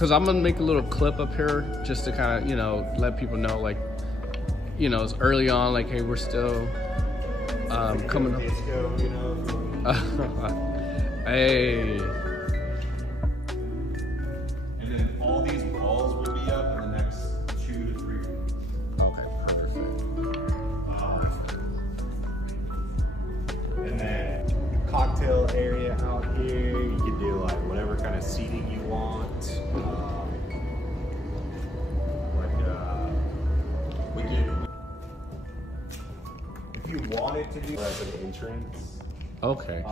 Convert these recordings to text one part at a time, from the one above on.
because I'm gonna make a little clip up here just to kind of, you know, let people know, like, you know, it's early on, like, hey, we're still coming up. Disco, you know. Hey. And then all these balls will be up in the next 2 to 3 weeks. Okay, perfect. And then cocktail area out here. You can do like whatever kind of seating you want. If you wanted to do like an entrance. Okay.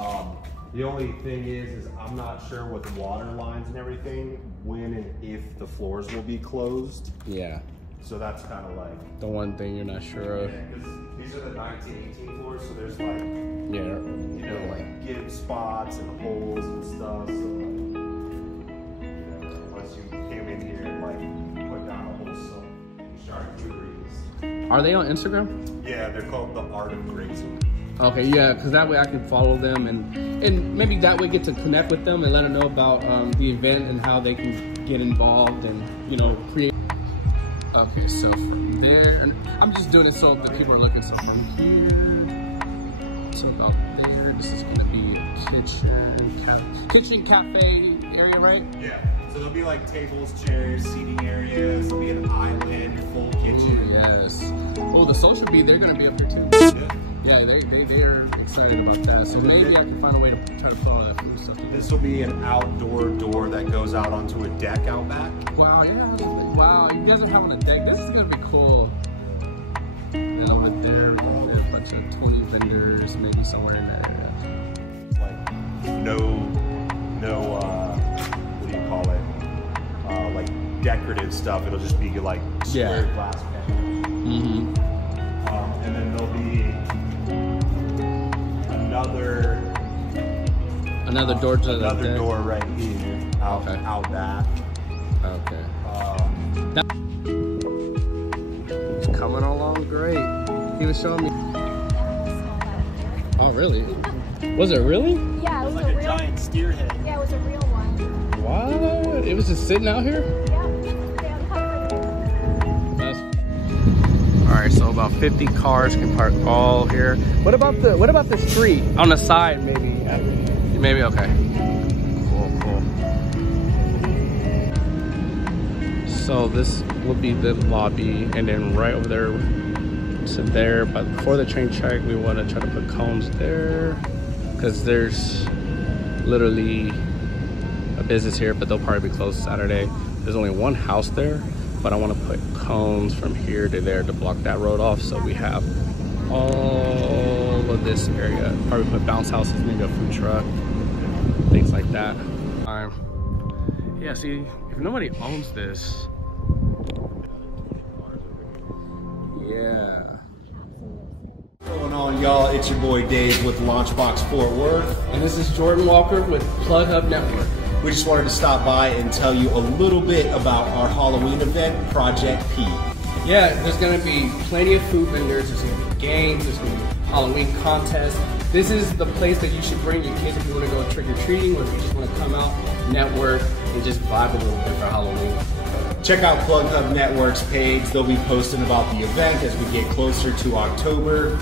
The only thing is I'm not sure with the water lines and everything, when and if the floors will be closed. Yeah. So that's kind of like the one thing you're not sure of. Yeah, because these are the 1918 floors, so there's like, Yeah. you know, like give spots and holes and stuff. So like, you know, unless you came in here and like put down a whole charcuteries. Are they on Instagram? Yeah, they're called the Art of Grazing. Okay, yeah, because that way I can follow them and maybe that way get to connect with them and let them know about the event and how they can get involved and, you know, create. Okay, so from there, and I'm just doing it so the people are looking. So from here, so about there, this is gonna be kitchen cafe area, right? Yeah, so there'll be like tables, chairs, seating areas, there'll be an island, full kitchen. Ooh, yes. Oh, the social bee, they're gonna be up here too. Yeah, they are excited about that. So maybe I can find a way to try to put all that food stuff. This will be an outdoor door that goes out onto a deck out back. Wow, yeah, wow, you guys are having a deck. This is gonna be cool. And over there, we can fit a bunch of 20 vendors, maybe somewhere in there. Like, no, what do you call it? Like decorative stuff. It'll just be like square glass panels. Mm-hmm. And then there'll be another door to the deck. Door right here, out back. Okay. It's coming along great. He was showing me. Oh, really? Was it really? Yeah, it was like a giant steer head. Yeah, it was a real one. What? It was just sitting out here? Yeah, they uncovered it. All right, so about 50 cars can park all here. What about the street on the side? Maybe okay. Cool. So this will be the lobby, and then right over there to there. But before the train track, we want to try to put cones there because there's literally a business here, but they'll probably be closed Saturday. There's only one house there, but I want to put cones from here to there to block that road off, so we have all of this area. Probably put bounce houses, maybe a food truck, things like that. Yeah, see, if nobody owns this, yeah. What's going on, y'all? It's your boy Dave with LaunchBox Fort Worth. And this is Jordan Walker with Plughub Network. We just wanted to stop by and tell you a little bit about our Halloween event, Project P. Yeah, there's gonna be plenty of food vendors, there's gonna be games, there's gonna be Halloween contests. This is the place that you should bring your kids if you wanna go trick-or-treating or if you just wanna come out, network, and just vibe a little bit for Halloween. Check out Plughub Network's page. They'll be posting about the event as we get closer to October.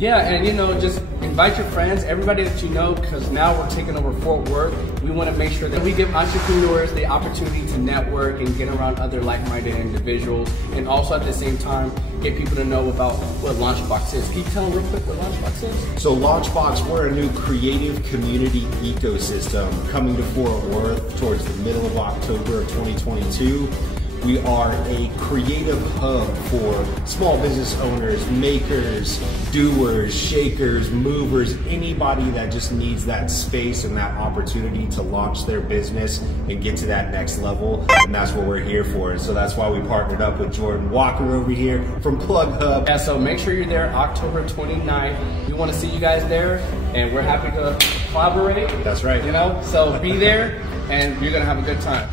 Yeah, and you know, just invite your friends, everybody that you know, because now we're taking over Fort Worth. We want to make sure that we give entrepreneurs the opportunity to network and get around other like-minded individuals, and also at the same time, get people to know about what LaunchBox is. Can you tell them real quick what LaunchBox is? So LaunchBox, we're a new creative community ecosystem coming to Fort Worth towards the middle of October of 2022. We are a creative hub for small business owners, makers, doers, shakers, movers, anybody that just needs that space and that opportunity to launch their business and get to that next level. And that's what we're here for. So that's why we partnered up with Jordan Walker over here from Plughub. Yeah, so make sure you're there October 29th. We want to see you guys there, and we're happy to collaborate. That's right. You know, so be there, and you're going to have a good time.